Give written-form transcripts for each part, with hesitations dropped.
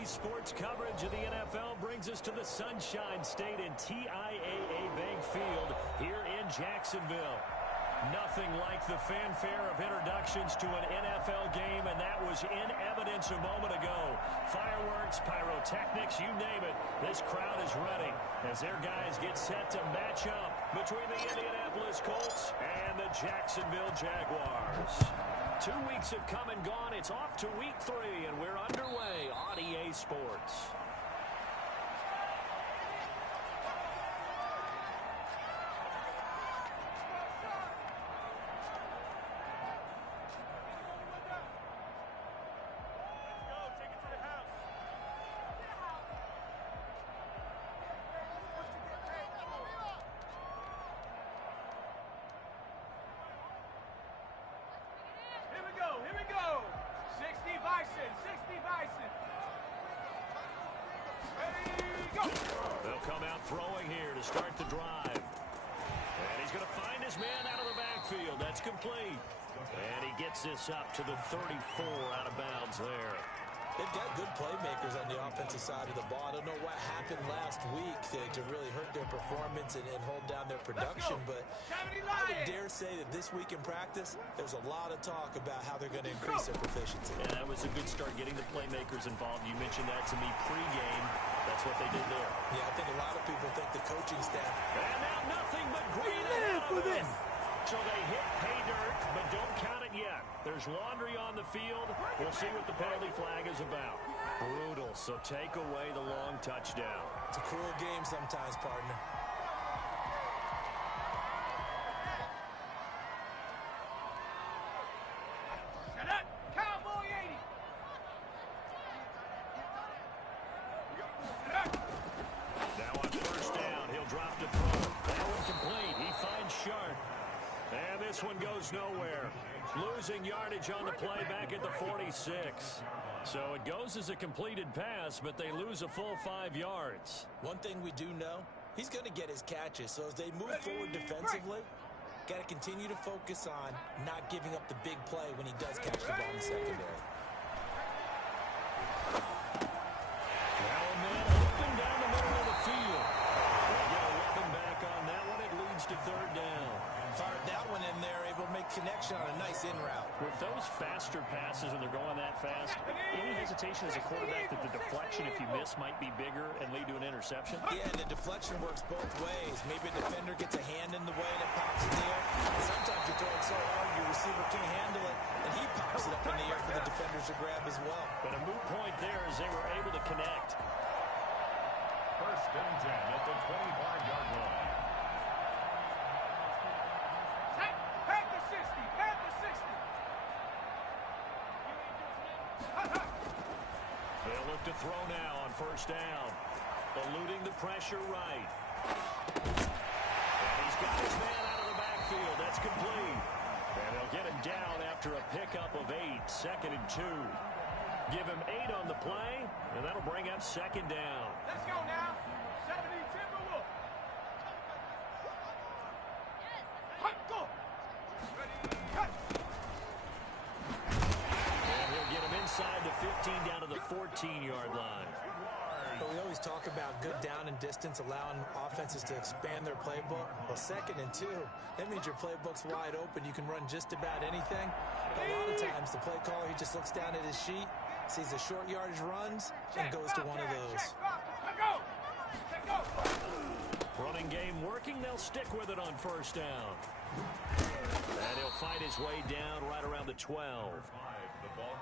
Today's sports coverage of the NFL brings us to the Sunshine State and TIAA Bank Field here in Jacksonville. Nothing like the fanfare of introductions to an NFL game, and that was in evidence a moment ago. Fireworks, pyrotechnics, you name it. This crowd is ready as their guys get set to match up between the Indianapolis Colts and the Jacksonville Jaguars. 2 weeks have come and gone. It's off to week 3, and we're underway on EA Sports. They'll come out throwing here to start the drive. And he's going to find his man out of the backfield. That's complete. And he gets this up to the 34 out of bounds there. They've got good playmakers on the offensive side of the ball. I don't know what happened last week to really hurt their performance and hold down their production, but I would dare say that this week in practice, there's a lot of talk about how they're going to increase their proficiency. Yeah, that was a good start getting the playmakers involved. You mentioned that to me pregame. That's what they did there. Yeah, I think a lot of people think the coaching staff. And now nothing but green ahead of them. So they hit pay dirt, but don't count it yet. There's laundry on the field. We'll see what the penalty flag is about. Brutal, so take away the long touchdown. It's a cruel game sometimes, partner. Cowboy 80. Now on first down, he'll drop to throw. That one complete. He finds Sharp. And this one goes nowhere. Losing yardage on the play back at the 46. So it goes as a completed pass, but they lose a full 5 yards. One thing we do know, he's going to get his catches. So as they move forward defensively, got to continue to focus on not giving up the big play when he does catch the ball in the secondary. Now a man open down the middle of the field. They get a weapon back on that one. It leads to third down. Fired that one in there, able to make connection on a nice in route. With those faster passes when they're going that fast, any hesitation as a quarterback that the deflection, if you miss, might be bigger and lead to an interception? Yeah, and the deflection works both ways. Maybe a defender gets a hand in the way and it pops in the air. And sometimes you throw it so hard your receiver can't handle it, and he pops it up in the air for the defenders to grab as well. But a moot point there as they were able to connect. First and 10 at the 25-yard line. They'll look to throw now on first down. Eluding the pressure right. And he's got his man out of the backfield. That's complete. And they'll get him down after a pickup of 8. 2nd and 2. Give him 8 on the play, and that'll bring up second down. Let's go now. 70 Timberwolf. Go. Ready, cut. And he'll get him inside the 15 down to the 14-yard line. But we always talk about good down and distance, allowing offenses to expand their playbook. Well, 2nd and 2, that means your playbook's wide open. You can run just about anything. But a lot of times, the play caller, he just looks down at his sheet, sees the short yardage runs, and goes to one of those. Running game working. They'll stick with it on first down. And he'll fight his way down right around the 12.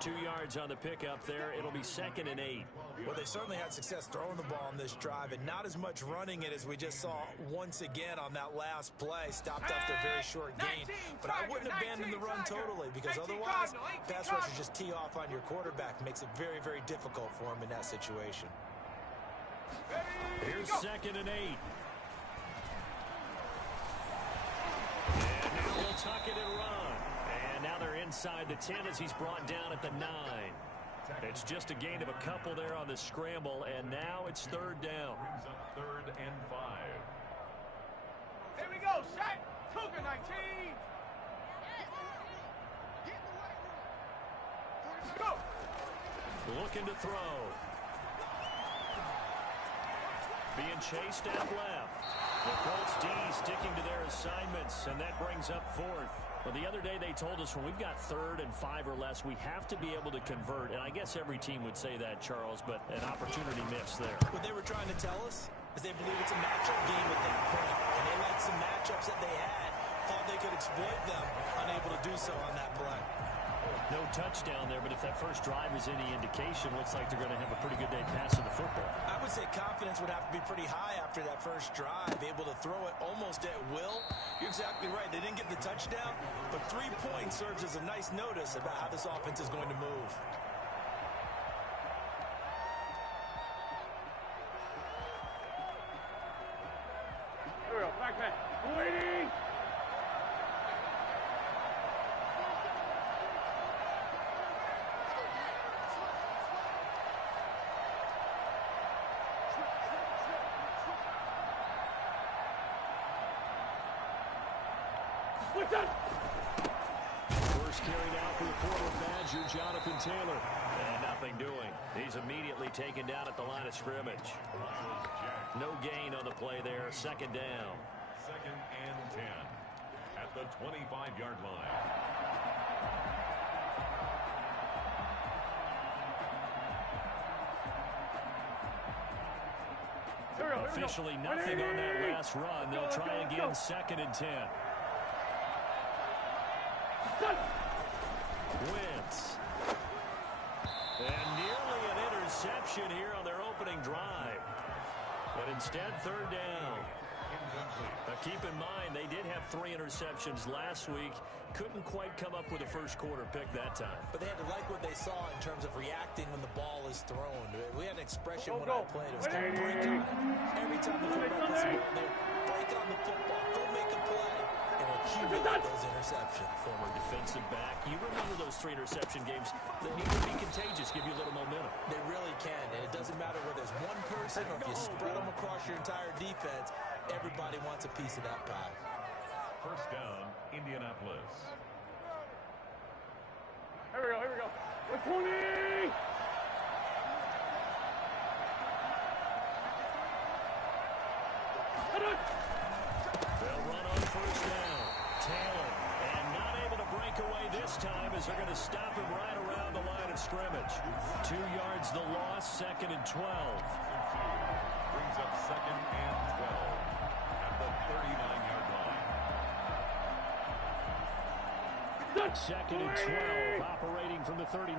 2 yards on the pickup there. It'll be 2nd and 8. Well, they certainly had success throwing the ball on this drive, and not as much running it as we just saw once again on that last play. Stopped after a very short gain. But I wouldn't abandon the run totally, because otherwise, pass rushers just tee off on your quarterback. Makes it very, very difficult for him in that situation. Here's 2nd and 8. And now he'll tuck it and run. And now they're inside the 10 as he's brought down at the 9. It's just a gain of a couple there on the scramble, and now it's third down. Brings up 3rd and 5. Here we go, Shaq. Cougar 19. Go. Looking to throw. being chased out left. The Colts D sticking to their assignments, and that brings up fourth. Well, the other day they told us when we've got 3rd and 5 or less, we have to be able to convert. And I guess every team would say that, Charles, but an opportunity missed there. What they were trying to tell us is they believe it's a matchup game at that point. And they liked some matchups that they had, thought they could exploit them, unable to do so on that play. No touchdown there, but if that first drive is any indication, looks like they're going to have a pretty good day passing the football. I would say confidence would have to be pretty high after that first drive, able to throw it almost at will. You're exactly right. They didn't get the touchdown, but 3 points serves as a nice notice about how this offense is going to move. Here we go. Back man. Waiting. First carry now for the former Badger, Jonathan Taylor. And nothing doing. He's immediately taken down at the line of scrimmage. No gain on the play there. 2nd down. 2nd and 10 at the 25-yard line. Officially nothing on that last run. They'll try again, 2nd and 10. Wentz. And nearly an interception here on their opening drive. But instead, 3rd down. Now keep in mind, they did have 3 interceptions last week. Couldn't quite come up with a first quarter pick that time. But they had to like what they saw in terms of reacting when the ball is thrown. We had an expression when I played. It was called break on it. Every time the quarterback gets the ball there, break on the football. Go make a play. And accumulate those interceptions. Former defensive back. You remember those 3 interception games that need to be contagious, give you a little momentum. They really can. And it doesn't matter whether there's one person or if you spread them across your entire defense. Everybody wants a piece of that pie. First down, Indianapolis. Here we go. Here we go. 20. They'll run on first down. Taylor, and not able to break away this time as they're going to stop him right around the line of scrimmage. 2 yards the loss, 2nd and 12. Brings up 2nd and 12 at the 39-yard line. 2nd and 12, operating from the 39.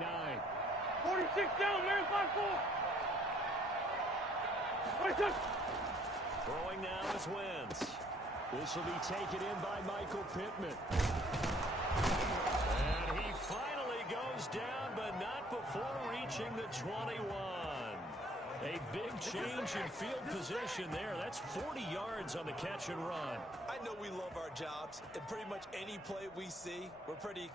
46 down, man. 5-4. 46. Throwing now is Wentz. This will be taken in by Michael Pittman. And he finally goes down, but not before reaching the 21. A big change in field position there. That's 40 yards on the catch and run. I know we love our jobs, and pretty much any play we see, we're pretty,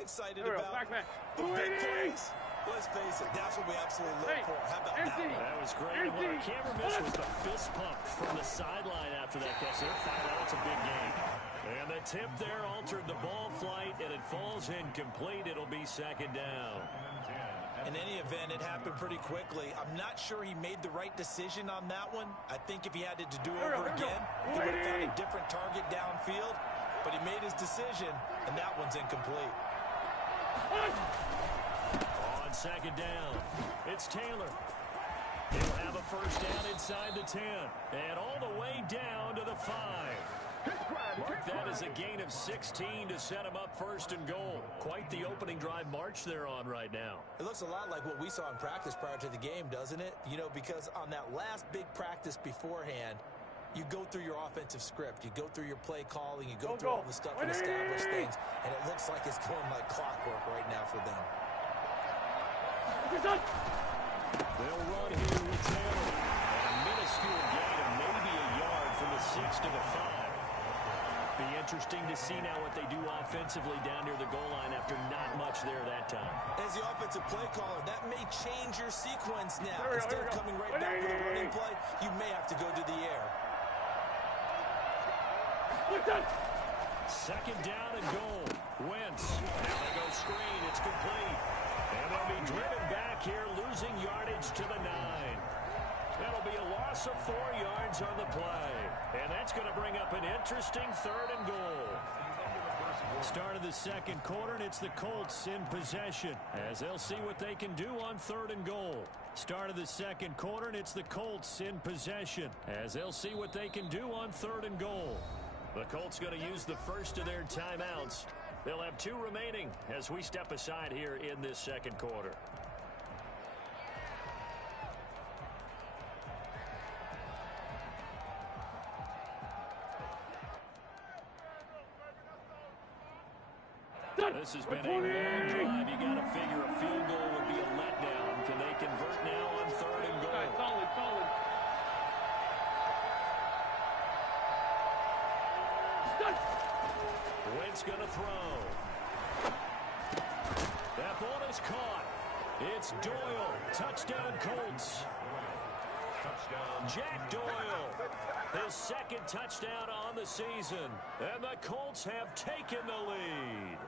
excited about. Back man. Big plays. Let's face it, that's what we absolutely live for. How about that one? That was great. And what I can't miss was the fist pump from the sideline after that catch. They're fired out. It's a big game. And the tip there altered the ball flight, and it falls incomplete. It'll be 2nd down. In any event, it happened pretty quickly. I'm not sure he made the right decision on that one. I think if he had it to do over again, he would have found a different target downfield. But he made his decision, and that one's incomplete. On 2nd down, it's Taylor. He'll have a first down inside the 10. And all the way down to the 5. Mark that as a gain of 16 to set him up 1st and goal. Quite the opening drive march they're on right now. It looks a lot like what we saw in practice prior to the game, doesn't it? Because on that last big practice beforehand, you go through your offensive script. You go through your play calling. You go through all the stuff and establish things. And it looks like it's going like clockwork right now for them. They'll run here with Taylor. A minuscule gain of maybe a yard from the 6 to the 5. Be interesting to see now what they do offensively down near the goal line after not much there that time. As the offensive play caller, that may change your sequence now. Instead of coming right back for the running play, you may have to go to the air. 2nd down and goal. Wentz. Now they go screen. It's complete. And they'll be driven back here, losing yardage to the 9. That'll be a loss of 4 yards on the play. And that's going to bring up an interesting 3rd and goal. Start of the second quarter, and it's the Colts in possession as they'll see what they can do on 3rd and goal. Start of the second quarter, and it's the Colts in possession as they'll see what they can do on 3rd and goal. The Colts going to use the first of their timeouts. They'll have 2 remaining as we step aside here in this second quarter. This has been a long drive. You got to figure a field goal would be a letdown. Can they convert now on 3rd and goal? Wentz going to throw. That ball is caught. It's Doyle. Touchdown, Colts. Jack Doyle, his 2nd touchdown on the season. And the Colts have taken the lead.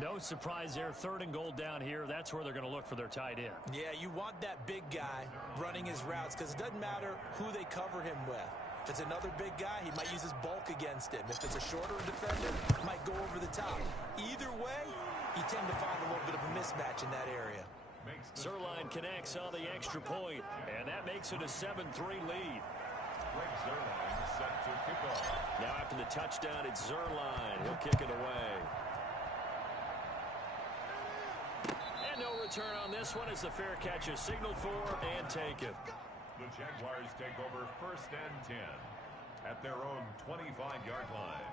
No surprise there. 3rd and goal down here. That's where they're going to look for their tight end. Yeah, you want that big guy running his routes because it doesn't matter who they cover him with. If it's another big guy, he might use his bulk against him. If it's a shorter defender, he might go over the top. Either way, you tend to find a little bit of a mismatch in that area. Zerline connects on the extra point, and that makes it a 7-3 lead. Now after the touchdown, it's Zerline. He'll kick it away. And no return on this one as the fair catch is signaled for and taken. The Jaguars take over 1st and 10 at their own 25-yard line.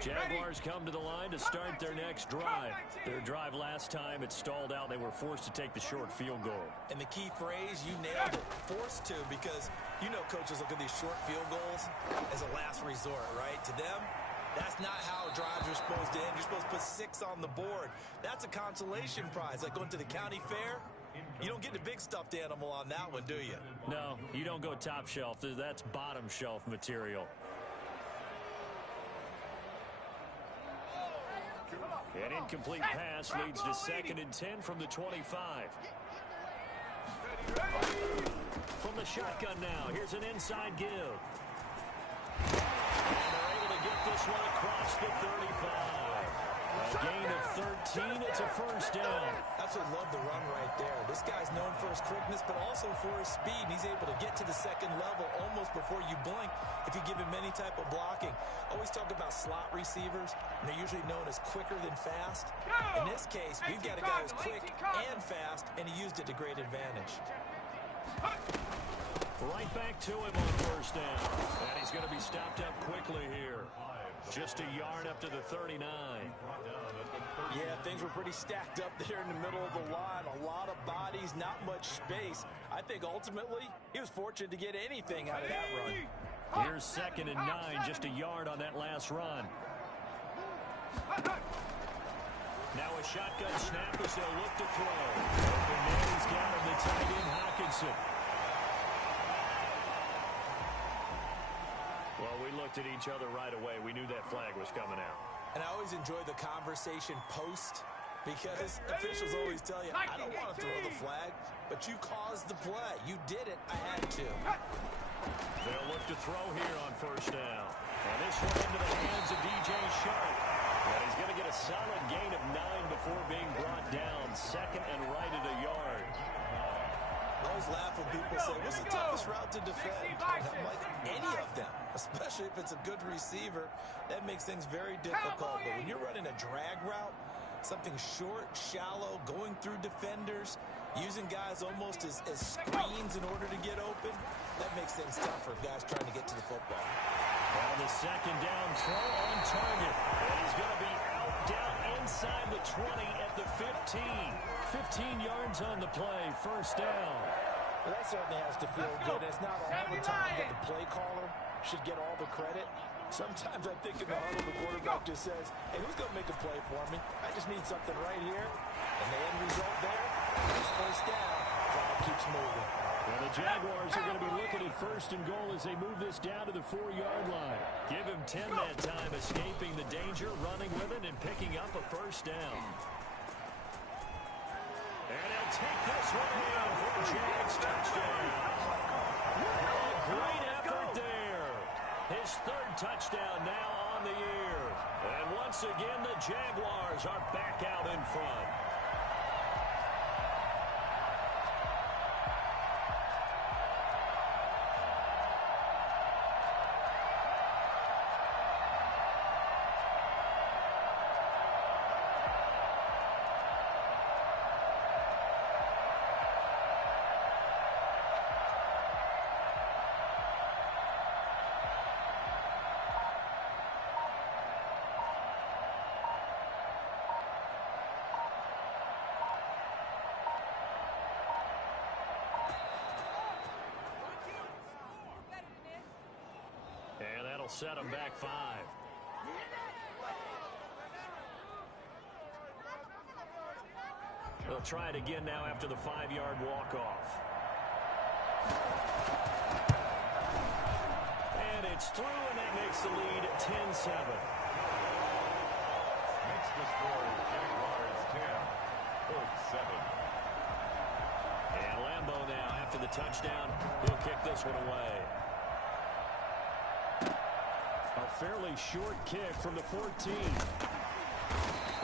Jaguars come to the line to start their next drive. Their drive last time, it stalled out. They were forced to take the short field goal. And the key phrase, you nailed it, forced to, because you know coaches look at these short field goals as a last resort, right? To them, that's not how drives are supposed to end. You're supposed to put 6 on the board. That's a consolation prize, like going to the county fair. You don't get the big stuffed animal on that one, do you? No, you don't go top shelf. That's bottom shelf material. An incomplete pass leads to 2nd and 10 from the 25. From the shotgun now, here's an inside give. And they're able to get this one across the 35. A gain of 13, it's a 1st down. Absolutely love the run right there. This guy's known for his quickness, but also for his speed. He's able to get to the 2nd level almost before you blink if you give him any type of blocking. Always talk about slot receivers, and they're usually known as quicker than fast. In this case, we've got a guy who's quick and fast, and he used it to great advantage. Right back to him on 1st down. And he's going to be stopped up quickly here. Just a yard up to the 39. Yeah, things were pretty stacked up there in the middle of the line. A lot of bodies, not much space. I think ultimately he was fortunate to get anything out of that run. Here's 2nd and 9, just a yard on that last run. Now a shotgun snap as they'll look to throw. Open man, he's got him, the tight end, Hockenson. Well, we looked at each other right away. We knew that flag was coming out. And I always enjoy the conversation post because officials always tell you, I don't want to throw the flag, but you caused the play. You did it. I had to. They'll look to throw here on 1st down. And this one into the hands of DJ Sharp. And he's going to get a solid gain of 9 before being brought down. 2nd and right at a yard. I always laugh when people say, what's the toughest route to defend? And I'm like, any of them, especially if it's a good receiver, that makes things very difficult. But when you're running a drag route, something short, shallow, going through defenders, using guys almost as screens in order to get open, that makes things tougher for guys trying to get to the football. On the 2nd down throw on target. And he's going to be out down inside the 20 at the 15. 15 yards on the play, 1st down. Well, that certainly has to feel good. It's not all the time that the play caller should get all the credit. Sometimes I think in the huddle, the quarterback just says, hey, who's going to make a play for me? I just need something right here. And the end result there is 1st down. Drive keeps moving. Well, the Jaguars are going to be looking at first and goal as they move this down to the 4-yard line. Give him 10 that time, escaping the danger, running with it, and picking up a first down. And he'll take this one in for a Jags touchdown. A great effort there. His third touchdown now on the year. And once again, the Jaguars are back out in front. Set him back 5. They'll try it again now after the 5-yard walk-off. And it's through, and that makes the lead 10-7. Makes the score Jaguars 10, Colts 7. And Lambeau now after the touchdown. He'll kick this one away. A fairly short kick from the 14.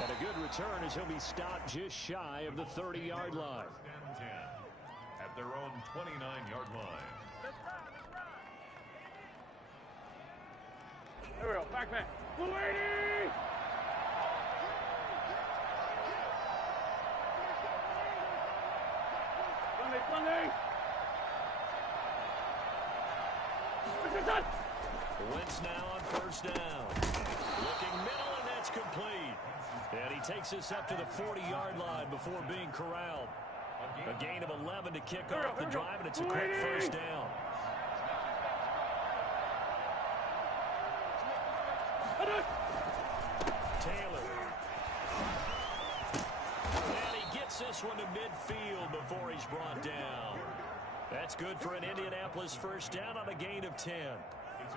And a good return as he'll be stopped just shy of the 30-yard line. First and 10 at their own 29-yard line. There we go. Back man. Blue 80! Sunday! Wentz now on first down. Looking middle, and that's complete. And he takes us up to the 40-yard line before being corralled. A gain of 11 to kick off the drive, and it's a quick first down. Taylor. And he gets this one to midfield before he's brought down. That's good for an Indianapolis first down on a gain of 10.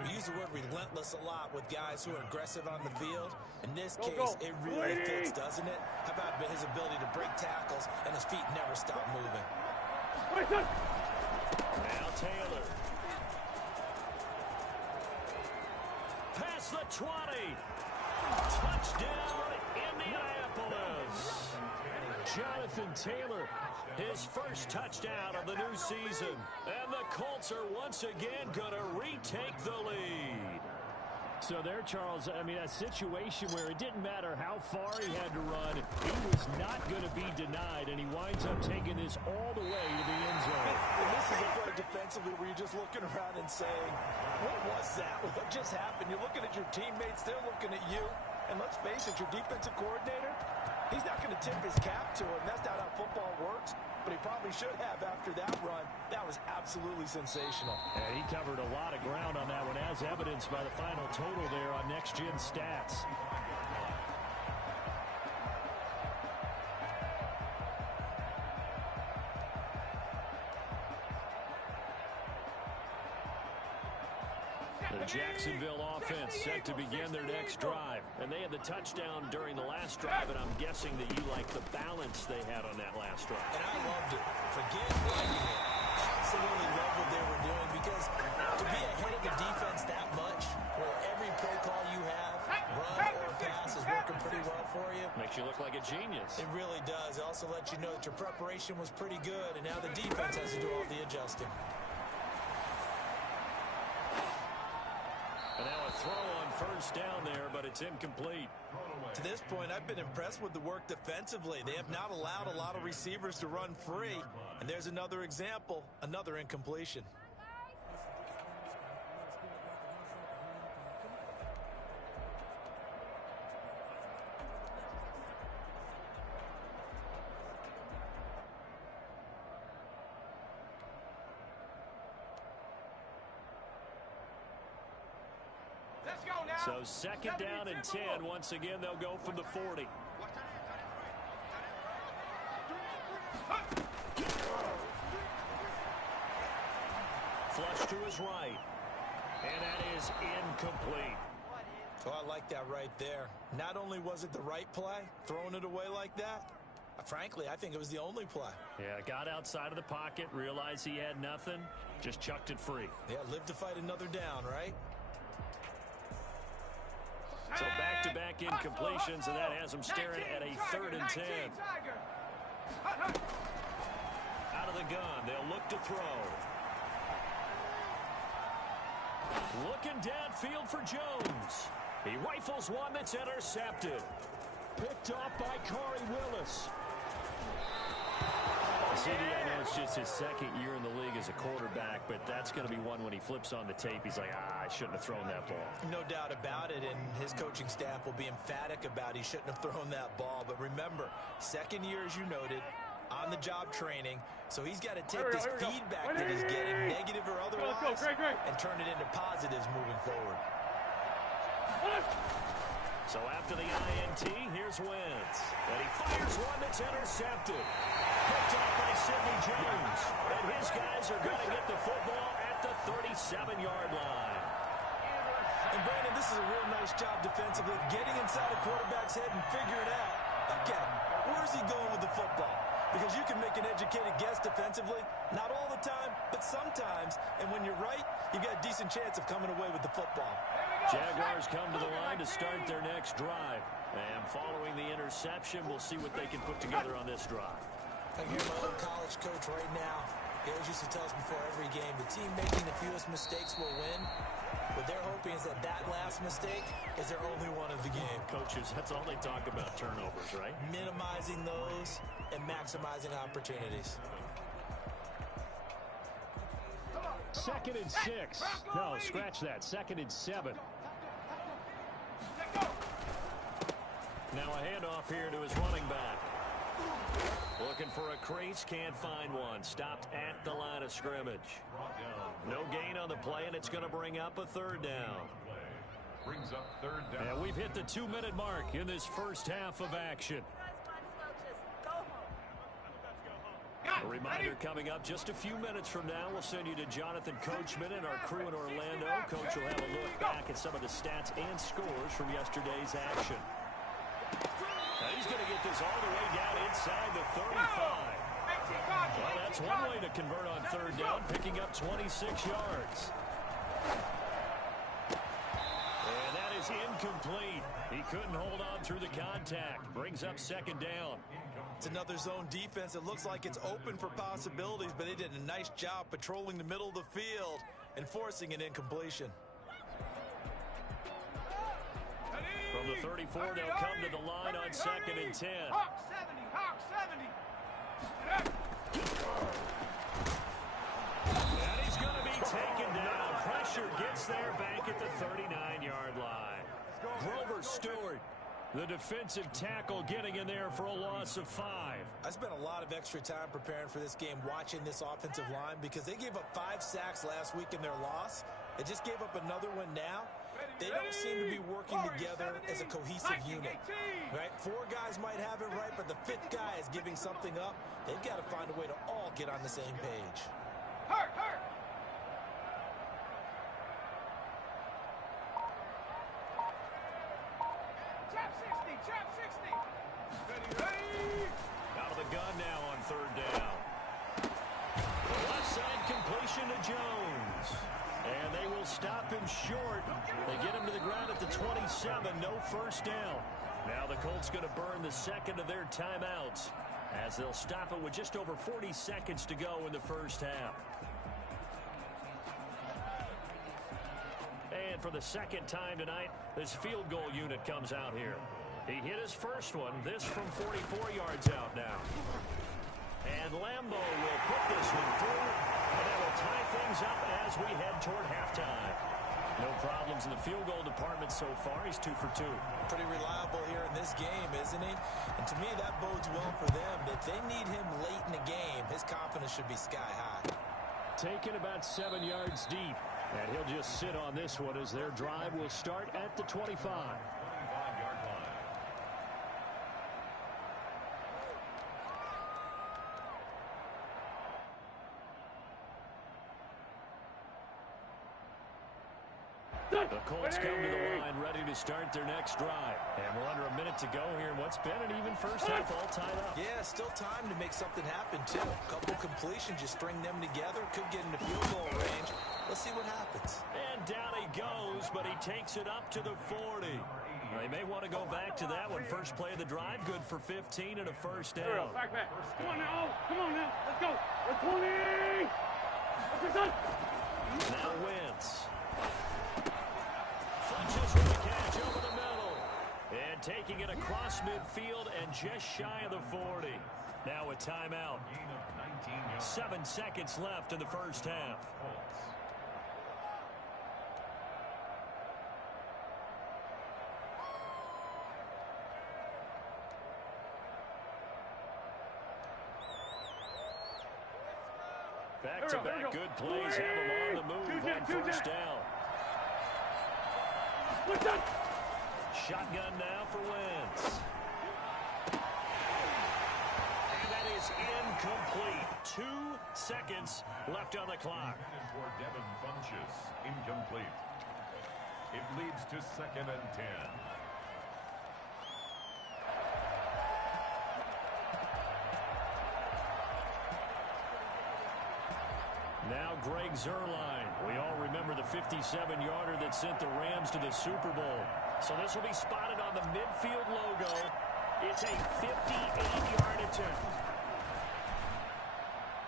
We use the word relentless a lot with guys who are aggressive on the field. In this case, it really fits, doesn't it? How about his ability to break tackles and his feet never stop moving? Now Taylor. Past the 20. Touchdown, Indianapolis. Jonathan Taylor, his first touchdown of the new season. And the Colts are once again going to retake the lead. So there, Charles, I mean, a situation where it didn't matter how far he had to run, he was not going to be denied, and he winds up taking this all the way to the end zone. And this is a play defensively where you're just looking around and saying, what was that? What just happened? You're looking at your teammates, they're looking at you. And let's face it, your defensive coordinator, he's not going to tip his cap to him. That's not how football works. But he probably should have after that run. That was absolutely sensational. And he covered a lot of ground on that one, as evidenced by the final total there on Next Gen Stats. The Jacksonville offense set to begin their next drive. And they had the touchdown during the last drive, and I'm guessing that you like the balance they had on that last drive. And I loved it. Forget liking it. Absolutely love what they were doing, because to be ahead of the defense that much, where every play call you have, run or pass, is working pretty well for you. Makes you look like a genius. It really does. It also lets you know that your preparation was pretty good, and now the defense has to do all the adjusting. And now a throw on first down there, but it's incomplete. To this point, I've been impressed with the work defensively. They have not allowed a lot of receivers to run free. And there's another example, another incompletion. So second down and 10. Once again, they'll go from the 40. Flag flush to his right. And that is incomplete. Oh, I like that right there. Not only was it the right play, throwing it away like that, frankly, I think it was the only play. Yeah, got outside of the pocket, realized he had nothing, just chucked it free. Yeah, live to fight another down, right? So back-to-back incompletions, and that has him staring at a 3rd and 10. Out of the gun, they'll look to throw. Looking downfield for Jones. He rifles one that's intercepted. Picked off by Corey Willis. CD, I know it's just his 2nd year in the league as a quarterback, but that's going to be one when he flips on the tape. He's like, I shouldn't have thrown that ball. No doubt about it, and his coaching staff will be emphatic about he shouldn't have thrown that ball. But remember, 2nd year, as you noted, on-the-job training, so he's got to take this feedback that he's getting, negative or otherwise, and turn it into positives moving forward. So after the INT, here's Wentz. And he fires one that's intercepted. Picked off by Sidney Jones. And his guys are going to get the football at the 37-yard line. And Brandon, this is a real nice job defensively, getting inside a quarterback's head and figuring out, okay, where's he going with the football? Because you can make an educated guess defensively, not all the time, but sometimes. And when you're right, you got a decent chance of coming away with the football. Jaguars come to the line to start their next drive. And following the interception, we'll see what they can put together on this drive. I hear my old college coach right now. He always used to tell us before every game, the team making the fewest mistakes will win. What they're hoping is that that last mistake is their only one of the game. Coaches, that's all they talk about, turnovers, right? Minimizing those and maximizing opportunities. 2nd and 6. No, scratch that. 2nd and 7. Now a handoff here to his running back. Looking for a crease, can't find one. Stopped at the line of scrimmage. No gain on the play, and it's going to bring up a 3rd down. Brings up 3rd down. And we've hit the 2-minute mark in this first half of action. A reminder coming up just a few minutes from now. We'll send you to Jonathan Coachman and our crew in Orlando. Coach will have a look back at some of the stats and scores from yesterday's action. Now he's going to get this all the way down inside the 35. Well, that's one way to convert on 3rd down, picking up 26 yards. And that is incomplete. He couldn't hold on through the contact. Brings up 2nd down. It's another zone defense. It looks like it's open for possibilities, but they did a nice job patrolling the middle of the field and forcing an incompletion. From the 34, they'll come to the line on 2nd and 10. Hawk 70, Hawk 70. And he's going to be taken down. Pressure gets there back at the 39-yard line. Grover Stewart, the defensive tackle, getting in there for a loss of 5. I spent a lot of extra time preparing for this game, watching this offensive line, because they gave up 5 sacks last week in their loss. They just gave up another one now. They don't seem to be working together as a cohesive unit. Right? 4 guys might have it right, but the 5th guy is giving something up. They've got to find a way to all get on the same page. Hurt, hurt. Chop 60, chop 60. Ready, ready. Out of the gun now on 3rd down. The left side completion to Jones. And they will stop him short. They get him to the ground at the 27. No 1st down. Now the Colts going to burn the 2nd of their timeouts as they'll stop it with just over 40 seconds to go in the 1st half. And for the 2nd time tonight, this field goal unit comes out here. He hit his first one, this from 44 yards out now. And Lambeau will put this one through, and that will tie things up as we head toward halftime. No problems in the field goal department so far. He's 2 for 2. Pretty reliable here in this game, isn't he? And to me, that bodes well for them. If they need him late in the game, his confidence should be sky high. Taken about 7 yards deep. And he'll just sit on this one as their drive will start at the 25. The Colts come to the line ready to start their next drive. And we're under a minute to go here in what's been an even first half all tied up. Yeah, still time to make something happen, too. A couple completions, you string them together, could get into field goal range. Let's see what happens. And down he goes, but he takes it up to the 40. They may want to go back to that one. First play of the drive, good for 15 and a first down. Back. Come on now. Let's go. We're 20. Now Wentz. Fletches with the catch over the middle. And taking it across midfield and just shy of the 40. Now a timeout. 7 seconds left in the first half. Back-to-back good plays have him on the move on first down. Shotgun now for Wentz. And that is incomplete. 2 seconds left on the clock. For Devin Funchess, incomplete. It leads to 2nd and 10. Now Greg Zuerlein. We all remember the 57-yarder that sent the Rams to the Super Bowl. So this will be spotted on the midfield logo. It's a 58-yard attempt.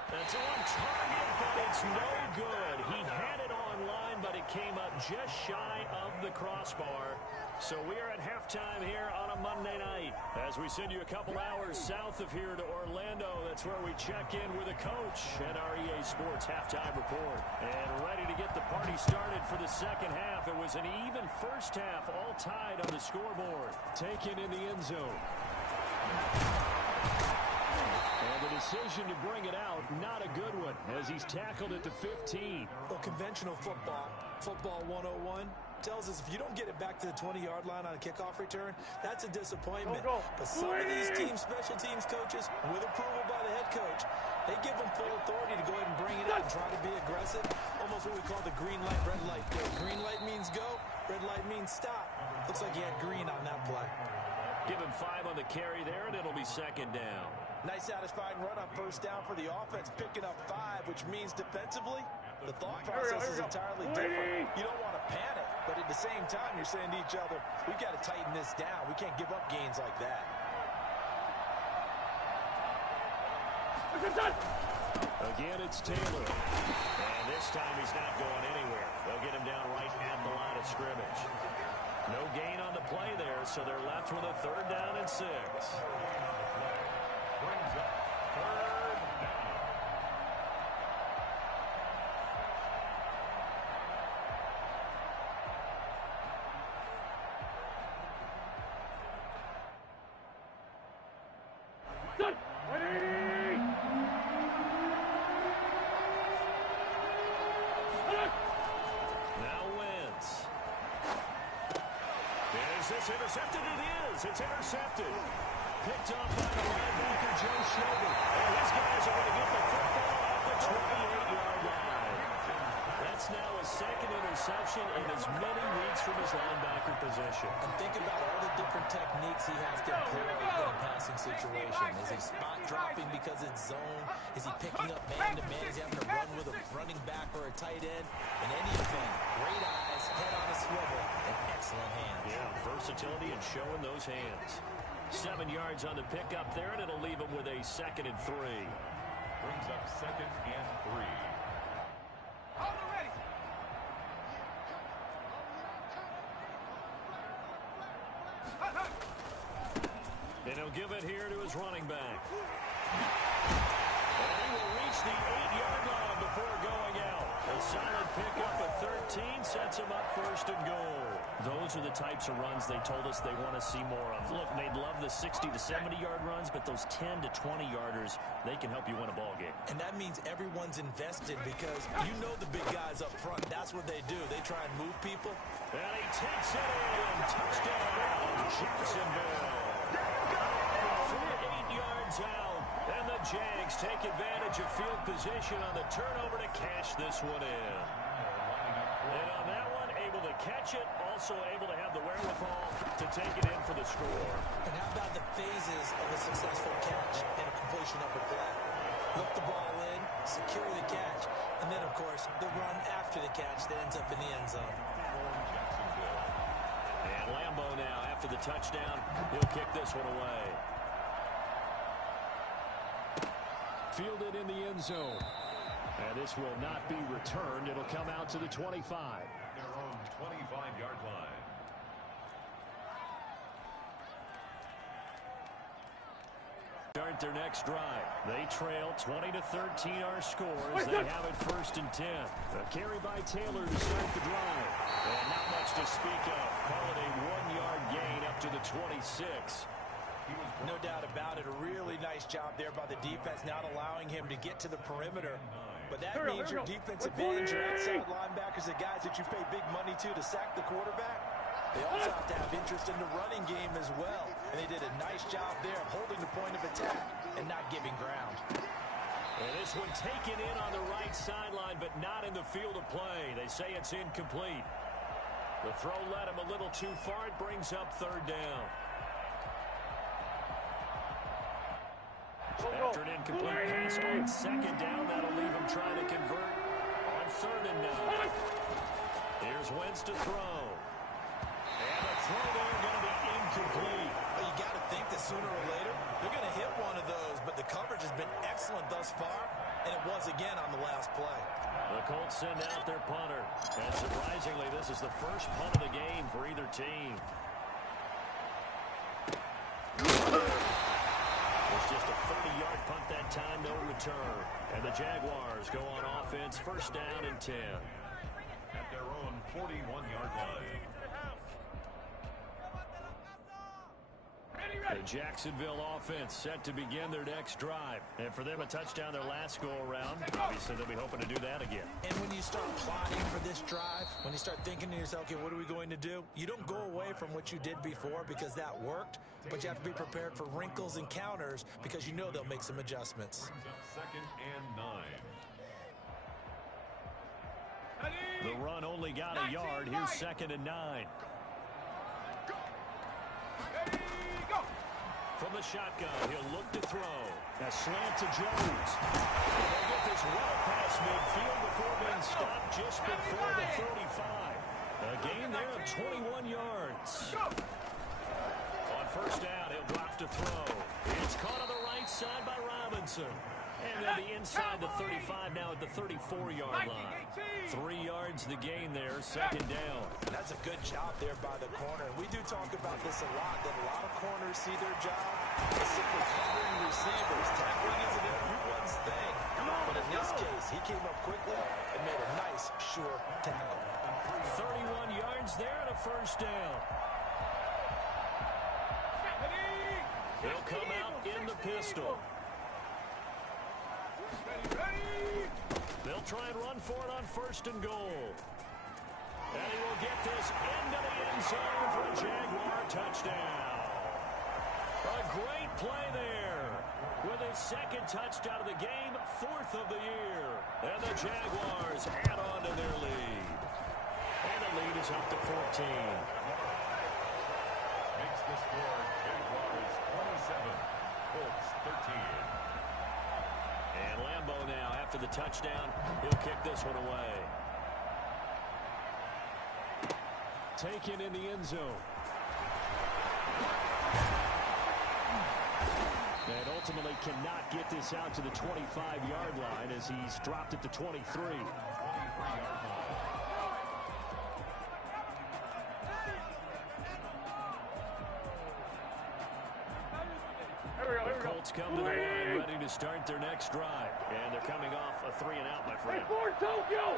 That's on target, but it's no good. He had it on line, but it came up just shy of the crossbar. So we are at halftime here on a Monday night. As we send you a couple hours south of here to Orlando, that's where we check in with a coach at our EA Sports Halftime Report. And ready to get the party started for the second half. It was an even first half, all tied on the scoreboard. Taken in the end zone. And the decision to bring it out, not a good one, as he's tackled at the 15. Well, conventional football 101, tells us if you don't get it back to the 20-yard line on a kickoff return, that's a disappointment. But some of these special teams coaches, with approval by the head coach, they give them full authority to go ahead and bring it out and try to be aggressive. Almost what we call the green light, red light play. Green light means go, red light means stop. Looks like he had green on that play. Give him 5 on the carry there, and it'll be second down. Nice satisfying run on first down for the offense, picking up 5, which means defensively, the thought process is entirely different. You don't want to panic, but at the same time, you're saying to each other, we've got to tighten this down. We can't give up gains like that. Again, it's Taylor. And this time he's not going anywhere. They'll get him down right at the line of scrimmage. No gain on the play there, so they're left with a 3rd down and 6. Brings up 3rd down. Now Wentz. Is this intercepted? It is. It's intercepted. Picked up by the linebacker, Joe Schroeder. And his guys are going to get the football at the 28-yard line. That's now a 2nd interception in as many weeks from his linebacker position. And think about all the different techniques he has to employ in a passing situation. Is he spot dropping because it's zone? Is he picking up man-to-man? Is he having to run with a running back or a tight end? In any event, great eyes, head on a swivel, and excellent hands. Yeah, versatility and showing those hands. 7 yards on the pickup there, and it'll leave him with a 2nd and 3. Brings up 2nd and 3. Hold it ready. And he'll give it here to his running back. And he will reach the 8-yard line before going out. A solid pickup of 13 sets him up 1st and goal. Those are the types of runs they told us they want to see more of. Look, they'd love the 60 to 70-yard runs, but those 10 to 20-yarders, they can help you win a ball game. And that means everyone's invested because you know the big guys up front. That's what they do. They try and move people. And he takes it in. Touchdown, Jacksonville. 8 yards out. And the Jags take advantage of field position on the turnover to cash this one in. And on that one, able to catch catch it, also able to have the wherewithal to take it in for the score. And how about the phases of a successful catch and a completion of a play? Look the ball in, secure the catch, and then, of course, the run after the catch that ends up in the end zone. And Lambeau now, after the touchdown, he'll kick this one away. Fielded in the end zone. And this will not be returned. It'll come out to the 25. Their own 25-yard line. Start their next drive. They trail 20-13 our score as they have it 1st and 10. A carry by Taylor to start the drive. And not much to speak of. Call it a 1-yard gain up to the 26. No doubt about it. A really nice job there by the defense, not allowing him to get to the perimeter. But that means your defensive ends, your outside linebackers, the guys that you pay big money to sack the quarterback, they also have to have interest in the running game as well. And they did a nice job there of holding the point of attack and not giving ground. And this one taken in on the right sideline, but not in the field of play. They say it's incomplete. The throw led him a little too far. It brings up 3rd down. After an incomplete pass on 2nd down, that'll leave him trying to convert on 3rd and 9. Here's Wentz to throw. And the throw there going to be incomplete. Well, you got to think that sooner or later, they're going to hit one of those, but the coverage has been excellent thus far, and it was again on the last play. The Colts send out their punter. And surprisingly, this is the first punt of the game for either team. It's just a 30-yard punt that time, no return. And the Jaguars go on offense, 1st down and 10. At their own 41-yard line. The Jacksonville offense set to begin their next drive. And for them, a touchdown their last go-around. Obviously, they'll be hoping to do that again. And when you start plotting for this drive, when you start thinking to yourself, okay, what are we going to do? You don't go away from what you did before because that worked, but you have to be prepared for wrinkles and counters because you know they'll make some adjustments. Brings up 2nd and 9. The run only got a yard. Here's 2nd and 9. From the shotgun, he'll look to throw. A slant to Jones. They'll get this well past midfield before being stopped just before the 35. A gain there of 21 yards. On 1st down, he'll drop to throw. It's caught on the right side by Robinson. And they'll be inside the 35 now at the 34-yard line. 3 yards the gain there, 2nd down. That's a good job there by the corner. We do talk about this a lot, that a lot of corners see their job as simply covering receivers. Tackling isn't everyone's thing. But in this case, he came up quickly and made a nice, sure tackle. 31 yards there and a 1st down. He'll come out in the pistol. They'll try and run for it on 1st and goal. And he will get this into the end zone for a Jaguar touchdown. A great play there. With his 2nd touchdown of the game, 4th of the year. And the Jaguars add on to their lead. And the lead is up to 14. Makes the score Jaguars 27, Colts 13. And Lambeau now, after the touchdown, he'll kick this one away. Taken in the end zone. And ultimately cannot get this out to the 25-yard line as he's dropped at the 23. Colts come to the line, ready to start their next drive. And they're coming off a 3-and-out, my friend. I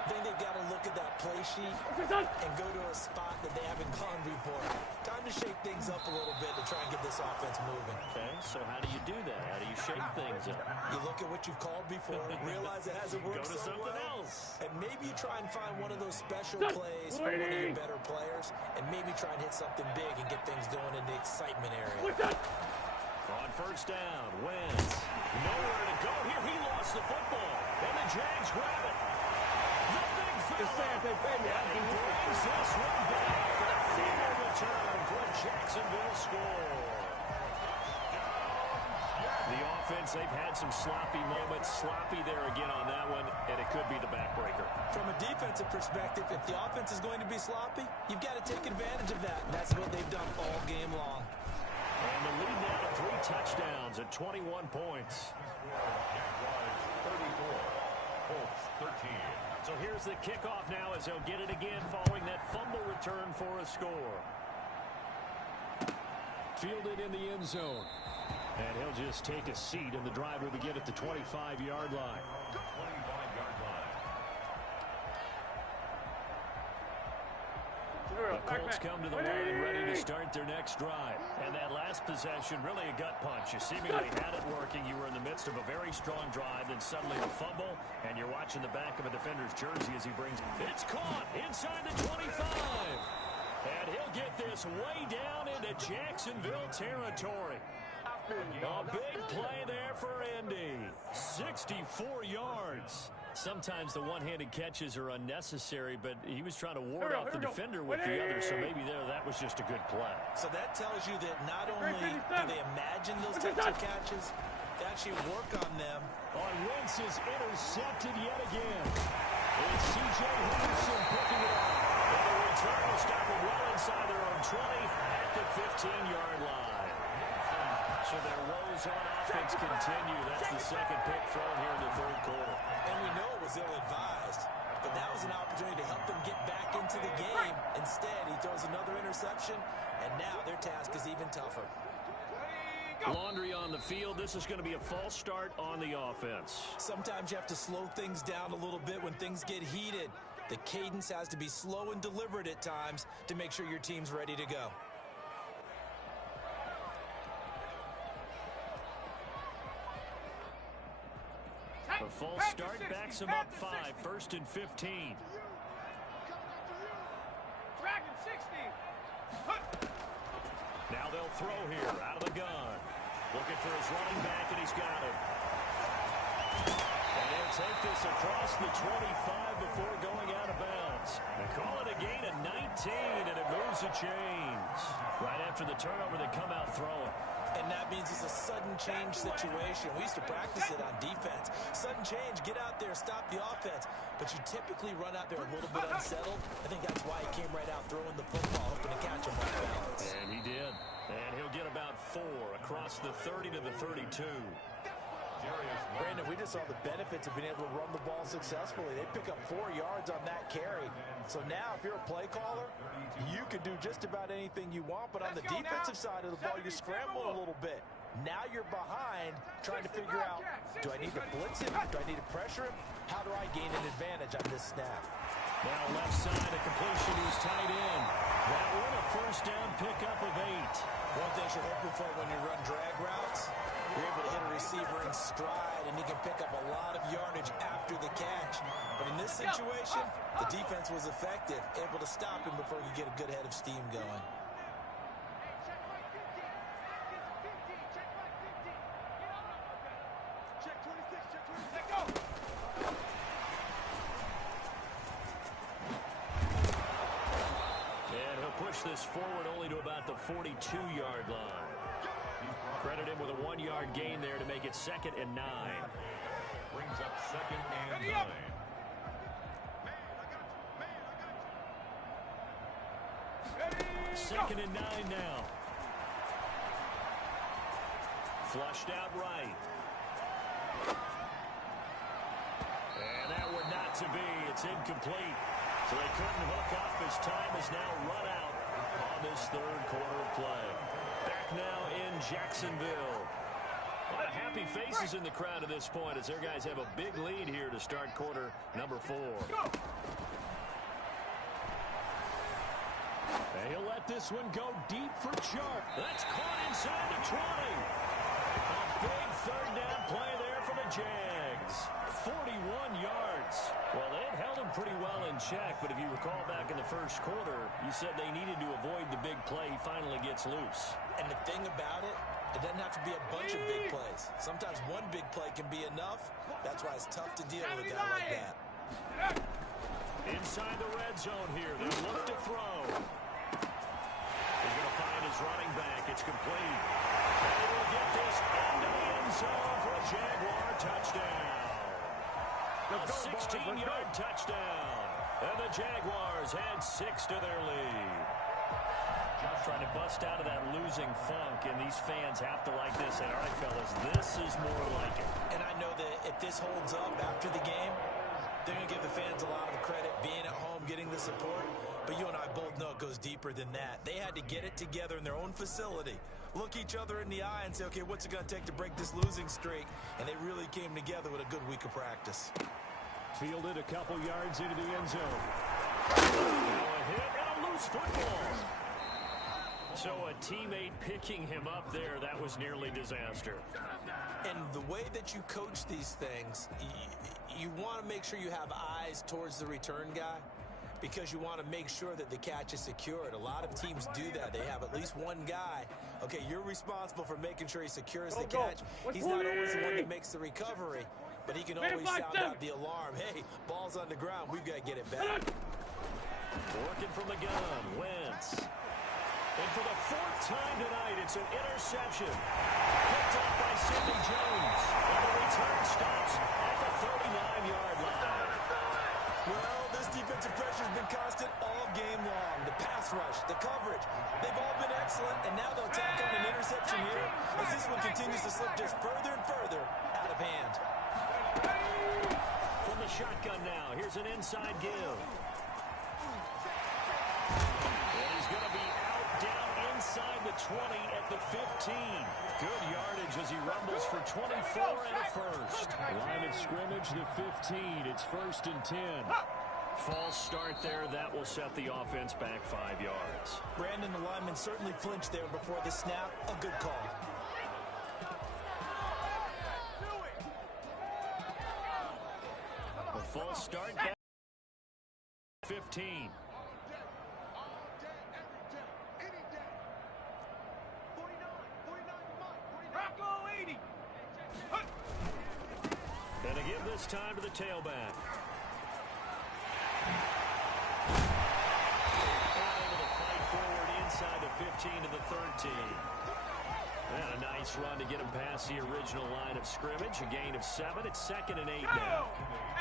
think they've got to look at that play sheet and go to a spot that they haven't gone before. Time to shake things up a little bit to try and get this offense moving. Okay, so how do you do that? How do you shake things up? You look at what you've called before, realize it hasn't worked Go to so something well, else. and maybe you try and find one of those special plays for one of your better players, and maybe try and hit something big and get things going in the excitement area. On 1st down, Wentz. Nowhere to go here. He lost the football. And the Jags grab it. The big And he brings this one back. A field return for a Jacksonville score. The offense, they've had some sloppy moments. Sloppy there again on that one, and it could be the backbreaker. From a defensive perspective, if the offense is going to be sloppy, you've got to take advantage of that. And that's what they've done all game long. And the lead now to 3 touchdowns at 21 points. Jaguars 34, Colts 13. So here's the kickoff now as they'll get it again following that fumble return for a score. Fielded in the end zone. And he'll just take a seat, and the drive will begin at the 25-yard line. 25-yard line. The Colts come to the line ready to start their next drive. And that last possession, really a gut punch. You seemingly had it working. You were in the midst of a very strong drive, then suddenly a fumble, and you're watching the back of a defender's jersey as he brings it. It's caught inside the 25. And he'll get this way down into Jacksonville territory. A big play there for Indy. 64 yards. Sometimes the one-handed catches are unnecessary, but he was trying to ward off the defender with the other, so maybe that was just a good play. So that tells you that not only do they imagine those types of catches, they actually work on them. On Wentz is intercepted yet again. It's C.J. Henderson picking it up. And the return will stop it well inside their own 20 at the 15-yard line. So their woes on offense continue. That's the second pick thrown here in the third quarter. And we know it was ill-advised, but that was an opportunity to help them get back into the game. Instead, he throws another interception, and now their task is even tougher. Laundry on the field. This is going to be a false start on the offense. Sometimes you have to slow things down a little bit when things get heated. The cadence has to be slow and deliberate at times to make sure your team's ready to go. A false start backs him up 5, 1st and 15. Dragon 60. Now they'll throw here out of the gun. Looking for his running back, and he's got him. And he'll take this across the 25 before going out of bounds. They call it a gain of 19, and it moves the chains. Right after the turnover, they come out throwing. And that means it's a sudden change situation. We used to practice it on defense. Sudden change, get out there, stop the offense. But you typically run out there a little bit unsettled. I think that's why he came right out throwing the football, hoping to catch him off balance. And he did. And he'll get about 4 across the 30 to the 32. Brandon, we just saw the benefits of being able to run the ball successfully. They pick up 4 yards on that carry. So now, if you're a play caller, you can do just about anything you want. But on the defensive side of the ball, you're scrambling a little bit. Now you're behind, trying to figure out, do I need to blitz him? Do I need to pressure him? How do I gain an advantage on this snap? Now left side, a completion, he was tight in. That one, a first down pickup of 8. One thing you're hoping for when you run drag routes, you're able to hit a receiver in stride, and he can pick up a lot of yardage after the catch. But in this situation, the defense was effective, able to stop him before he could get a good head of steam going. And he'll push this forward only to about the 42-yard line. Credit him with a 1-yard gain there to make it 2nd and 9. Brings up 2nd and 9. Second and 9 now. Flushed out right. And that were not to be. It's incomplete. So they couldn't hook up. His time is now run out on this third quarter of play. Back now in Jacksonville. A lot of happy faces in the crowd at this point as their guys have a big lead here to start quarter number 4. And he'll let this one go deep for Sharp. That's caught inside the 20. A big third down play there for the Jags. 41 yards. Well, they had held him pretty well in check, but if you recall back in the first quarter, you said they needed to avoid the big play. He finally gets loose. And the thing about it, it doesn't have to be a bunch of big plays. Sometimes one big play can be enough. That's why it's tough to deal with a guy like that. Inside the red zone here. They'll look to throw. He's going to find his running back. It's complete. And he will get this into the end zone for a Jaguar touchdown. A 16-yard touchdown. And the Jaguars add 6 to their lead. Trying to bust out of that losing funk, and these fans have to like this. And all right, fellas, this is more like it. And I know that if this holds up after the game, they're going to give the fans a lot of credit, being at home, getting the support. But you and I both know it goes deeper than that. They had to get it together in their own facility, look each other in the eye and say, okay, what's it going to take to break this losing streak? And they really came together with a good week of practice. Fielded a couple yards into the end zone. Now a hit and a loose football. So a teammate picking him up there, that was nearly disaster. And the way that you coach these things, you want to make sure you have eyes towards the return guy, because you want to make sure that the catch is secured. A lot of teams do that. They have at least one guy. Okay, you're responsible for making sure he secures the catch. He's not always the one that makes the recovery, but he can always sound out the alarm. Hey, ball's on the ground. We've got to get it back. Working from the gun, Wentz. And for the 4th time tonight, it's an interception. Picked up by Sidney Jones. And the return stops at the 39-yard line. Well, this defensive pressure has been constant all game long. The pass rush, the coverage, they've all been excellent, and now they'll tack on an interception here as this one continues to slip just further and further out of hand. From the shotgun now, here's an inside give. And he's going to be out down inside the 20 at the 15. Good yardage as he rumbles for 24 and a first. Line of scrimmage, the 15. It's 1st and 10. False start there. That will set the offense back 5 yards. Brandon, the lineman certainly flinched there before the snap. A good call. A false start back 15. And to give this time to the tailback. Able to fight forward inside the 15 to the 13. And a nice run to get him past the original line of scrimmage. A gain of 7. It's 2nd and 8 now.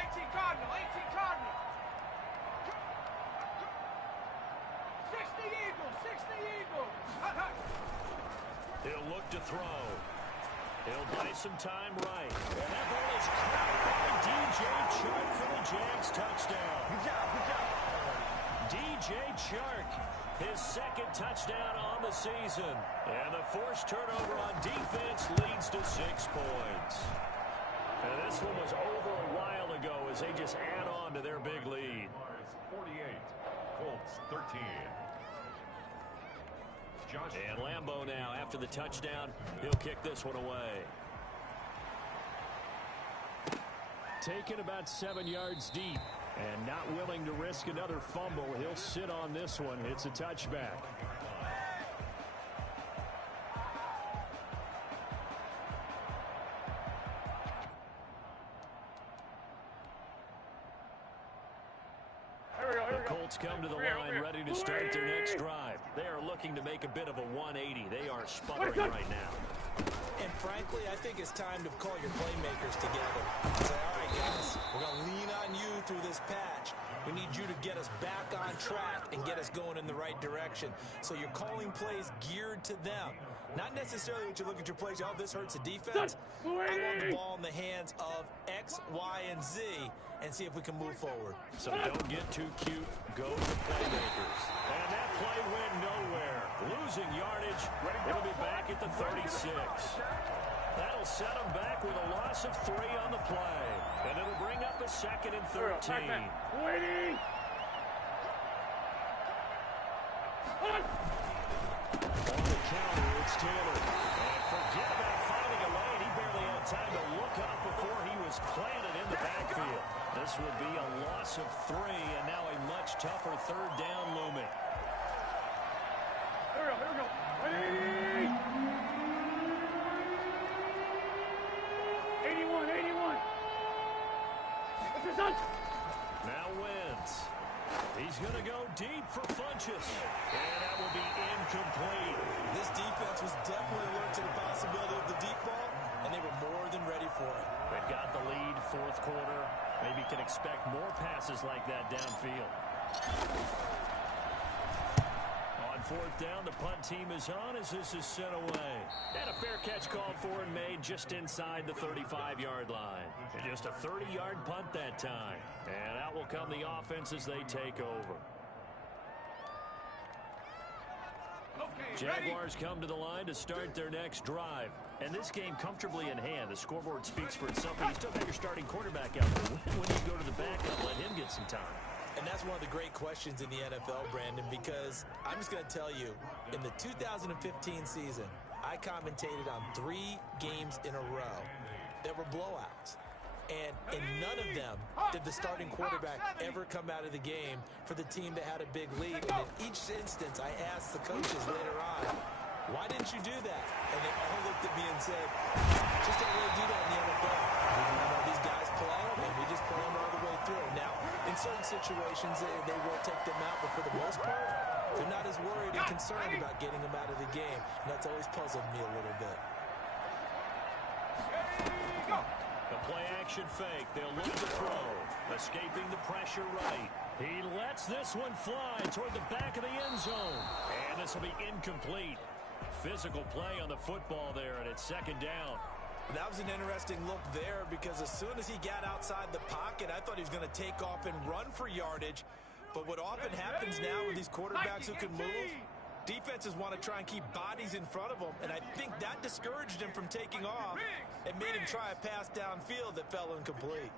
18 Cardinal, 18 Cardinal. 60 Eagles, 60 Eagles. He'll look to throw. He'll buy some time right. And that ball is caught by DJ Chark for the Jags touchdown. Good job. DJ Chark, his 2nd touchdown on the season. And the forced turnover on defense leads to 6 points. And this one was over a while ago as they just add on to their big lead. 48, Colts 13. And Lambeau now, after the touchdown, he'll kick this one away. Taken about 7 yards deep and not willing to risk another fumble. He'll sit on this one. It's a touchback. The Colts come to the line ready to start their next drive. They are looking to make a bit of a 180. They are sputtering right now. And frankly, I think it's time to call your playmakers together. Say, all right, guys, we're going to lean on you through this patch. We need you to get us back on track and get us going in the right direction. So you're calling plays geared to them. Not necessarily what you look at your plays, oh, this hurts the defense. I want the ball in the hands of X, Y, and Z and see if we can move forward. So don't get too cute. Go to the playmakers. And that play went nowhere. Losing yardage. It'll be back at the 36. That'll set them back with a loss of 3 on the play. And it'll bring up a 2nd and 13. Waiting. On the counter, it's Taylor. And forget about finding a lane. He barely had time to look up before he was planted in the backfield. This will be a loss of 3, and now a much tougher 3rd down looming. Here we go. Waiting. 81. This is us. Now wins. He's going to go deep for Funchess. And that will be incomplete. This defense was definitely alert to the possibility of the deep ball, and they were more than ready for it. They've got the lead, fourth quarter. Maybe can expect more passes like that downfield. On fourth down, the punt team is on as this is sent away. And a fair catch called for and made just inside the 35-yard line. And just a 30-yard punt that time. And out will come the offense as they take over. Jaguars come to the line to start their next drive. And this game comfortably in hand. The scoreboard speaks for itself. But you still got your starting quarterback out there. When you go to the backup, let him get some time. And that's one of the great questions in the NFL, Brandon, because I'm just going to tell you, in the 2015 season, I commentated on 3 games in a row that were blowouts. And in none of them did the starting quarterback ever come out of the game for the team that had a big lead. And in each instance, I asked the coaches later on, why didn't you do that? And they all looked at me and said, just don't really do that in the NFL. These guys play them, and we just play them all the way through. Now, in certain situations, they will take them out, but for the most part, they're not as worried and concerned about getting them out of the game. And that's always puzzled me a little bit. The play-action fake. They'll look to throw. Escaping the pressure right. He lets this one fly toward the back of the end zone. And this will be incomplete. Physical play on the football there, and it's second down. That was an interesting look there because as soon as he got outside the pocket, I thought he was going to take off and run for yardage. But what often happens now with these quarterbacks who can move, defenses want to try and keep bodies in front of them, and I think that discouraged him from taking off and made him try a pass downfield that fell incomplete.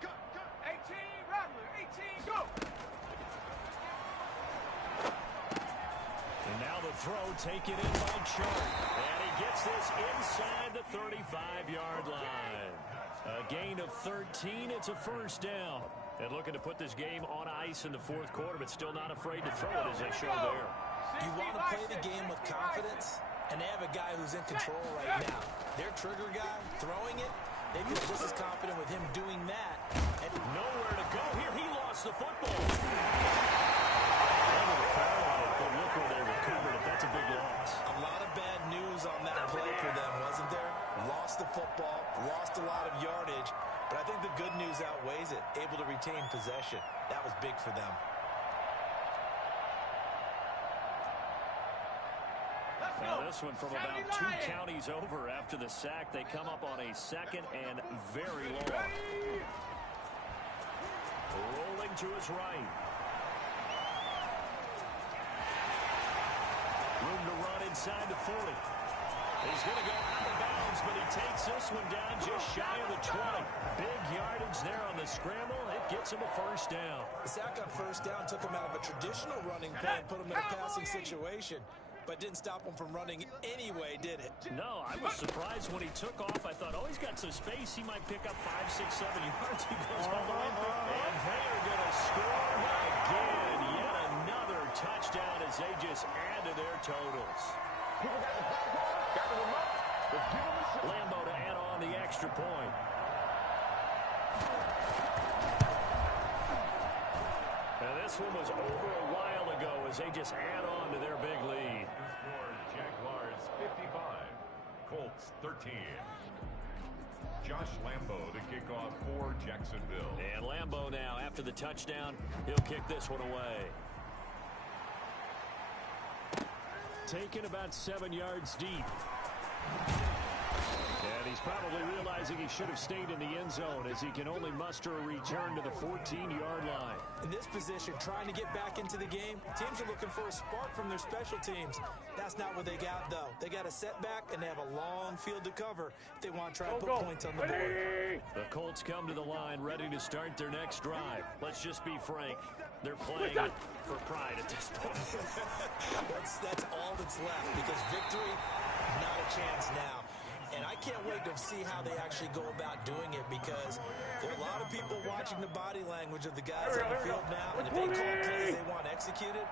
18, Rattler, 18, go! And now the throw taken in by Chart. And he gets this inside the 35-yard line. A gain of 13. It's a first down. And looking to put this game on ice in the fourth quarter, but still not afraid to throw it as they show there. You want to play the game with confidence, and they have a guy who's in control right now. Their trigger guy, throwing it, they feel just as confident with him doing that. And nowhere to go here. He lost the football. But look where they recovered it. That's a big loss. A lot of bad news on that play for them, wasn't there? Lost the football, lost a lot of yardage, but I think the good news outweighs it. Able to retain possession. That was big for them. Now this one from about 2 counties over after the sack. They come up on a second and very long. Rolling to his right. Room to run inside the 40. He's going to go out of bounds, but he takes this one down just shy of the 20. Big yardage there on the scramble. It gets him a first down. The sack on first down took him out of a traditional running play and put him in a passing situation, but didn't stop him from running anyway, did it? No, I was surprised when he took off. I thought, oh, he's got some space. He might pick up 5, 6, 7 yards. He goes all the way through. And they are going to score again. Yet another touchdown as they just add to their totals. Lambo to add on the extra point. Now this one was over a while ago as they just add on to their big lead. Jaguars 55, Colts 13. Josh Lambo to kick off for Jacksonville. And Lambo now, after the touchdown, he'll kick this one away. Taken about 7 yards deep. And he's probably realizing he should have stayed in the end zone as he can only muster a return to the 14-yard line. In this position, trying to get back into the game, teams are looking for a spark from their special teams. That's not what they got, though. They got a setback, and they have a long field to cover if they want to try to put points on the board. The Colts come to the line ready to start their next drive. Let's just be frank. They're playing for pride at this point. That's all that's left because victory, not a chance now. And I can't wait to see how they actually go about doing it because there are a lot of people watching the body language of the guys on the field now. And if they call plays they want executed,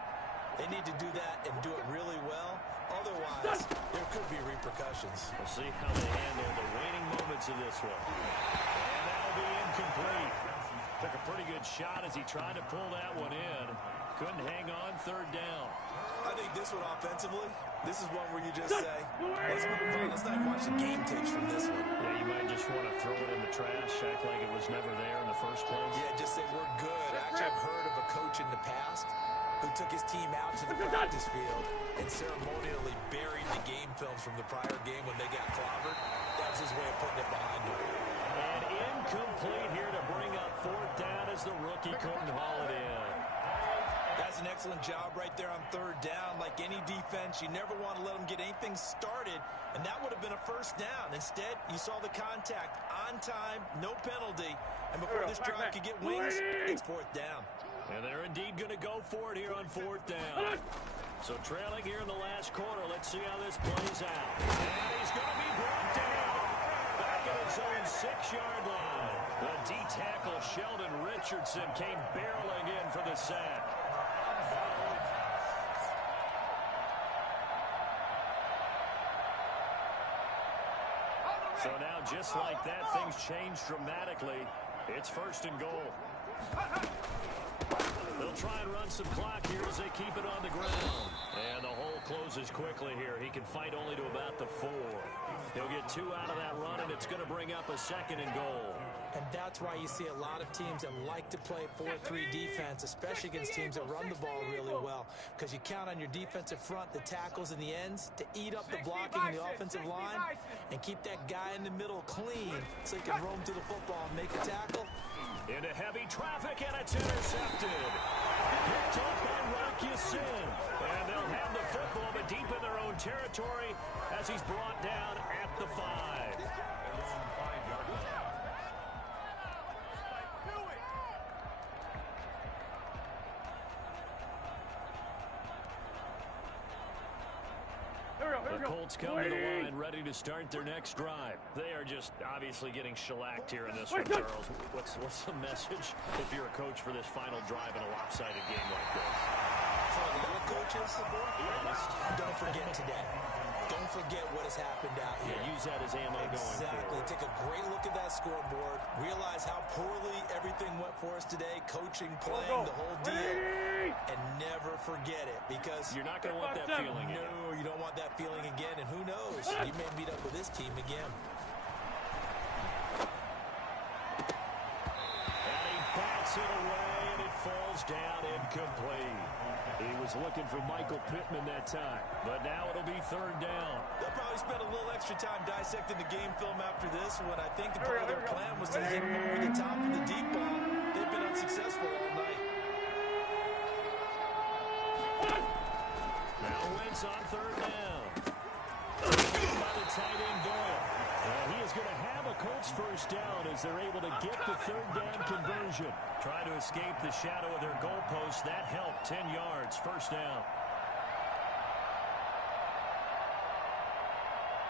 they need to do that and do it really well. Otherwise, there could be repercussions. We'll see how they handle the waning moments of this one. And that'll be in incomplete. Took a pretty good shot as he tried to pull that one in. Couldn't hang on third down. I think this one offensively, this is one where you just say, let's move on. Let's not even watch the game tapes from this one. Yeah, you might just want to throw it in the trash, act like it was never there in the first place. Yeah, just say we're good. Actually, I've heard of a coach in the past who took his team out to the practice field and ceremonially buried the game films from the prior game when they got clobbered. That was his way of putting it behind him. And incomplete here to bring up fourth down as the rookie couldn't haul it in. That's an excellent job right there on third down. Like any defense, you never want to let them get anything started, and that would have been a first down. Instead, you saw the contact on time, no penalty, and before this drive could get wings, it's fourth down. And they're indeed going to go for it here on fourth down. So trailing here in the last quarter, let's see how this plays out. And he's going to be brought down back at his own 6-yard line. The D-tackle Sheldon Richardson came barreling in for the sack. So now, just like that, things changed dramatically. It's first and goal. They'll try and run some clock here as they keep it on the ground. And the hole closes quickly here. He can fight only to about the 4. He'll get 2 out of that run, and it's going to bring up a second and goal. And that's why you see a lot of teams that like to play 4-3 defense, especially against teams that run the ball really well, because you count on your defensive front, the tackles and the ends, to eat up the blocking in the offensive line and keep that guy in the middle clean so he can roam to the football and make a tackle. Into heavy traffic, and it's intercepted. Picked up by Rock Ya-Sin. And they'll have the football, but deep in their own territory as he's brought down at the 5. The Colts come to the line, ready to start their next drive. They are just obviously getting shellacked here in this one, Charles. What's the message if you're a coach for this final drive in a lopsided game like this? For a lot of coaches, be honest, don't forget today. Don't forget what has happened out here. Yeah, use that as ammo going forward. Exactly. Take a great look at that scoreboard. Realize how poorly everything went for us today. Coaching, playing, the whole deal. And never forget it, because you're not going to want that feeling again. No, you don't want that feeling again. And who knows? You may meet up with this team again. And he bats it away, and it falls down incomplete. He was looking for Michael Pittman that time, but now it'll be third down. They'll probably spend a little extra time dissecting the game film after this one. I think the part of their plan was to hit him over the top of the deep ball. They've been unsuccessful all night. Now Wentz on third down. By the tight end Doyle. And he is going to have a Colts first down as they're able to get the third down conversion. Try to escape the shadow of their goalpost. That helped. 10 yards. First down.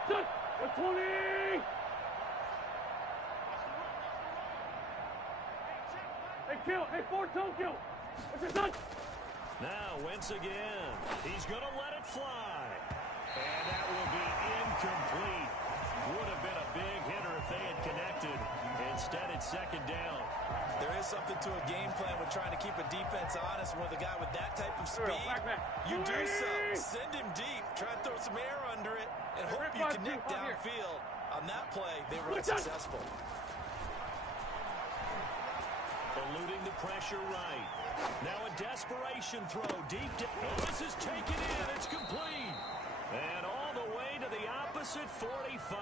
The 20! Hey, kill! Hey, don't kill! What's your son? Now Wentz again. He's going to let it fly. And that will be incomplete. Would have been a big hitter if they had connected. Instead, it's second down. There is something to a game plan with trying to keep a defense honest with a guy with that type of speed. You do so. Send him deep. Try and throw some air under it and hope you connect downfield. On that play, they were unsuccessful. Eluding the pressure right. Now a desperation throw deep down. Oh, this is taken in. It's complete. And all the way to the opposite 45.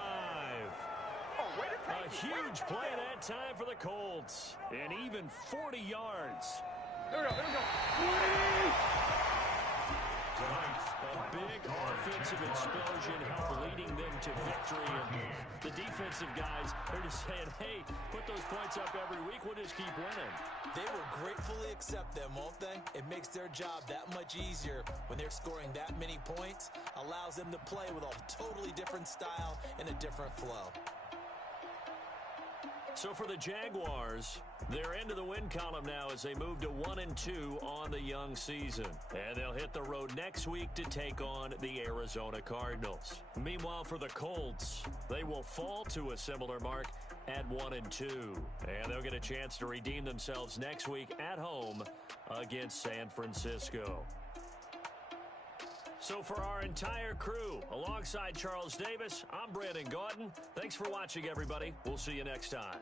A huge play that time for the Colts. And even 40 yards. Here we go. A big offensive explosion helped leading them to victory. And the defensive guys, they're just saying, hey, put those points up every week. We'll just keep winning. They will gratefully accept them, won't they? It makes their job that much easier when they're scoring that many points. Allows them to play with a totally different style and a different flow. So for the Jaguars, they're into the win column now as they move to 1-2 on the young season. And they'll hit the road next week to take on the Arizona Cardinals. Meanwhile, for the Colts, they will fall to a similar mark at 1-2. And they'll get a chance to redeem themselves next week at home against San Francisco. So for our entire crew, alongside Charles Davis, I'm Brandon Gaudin. Thanks for watching, everybody. We'll see you next time.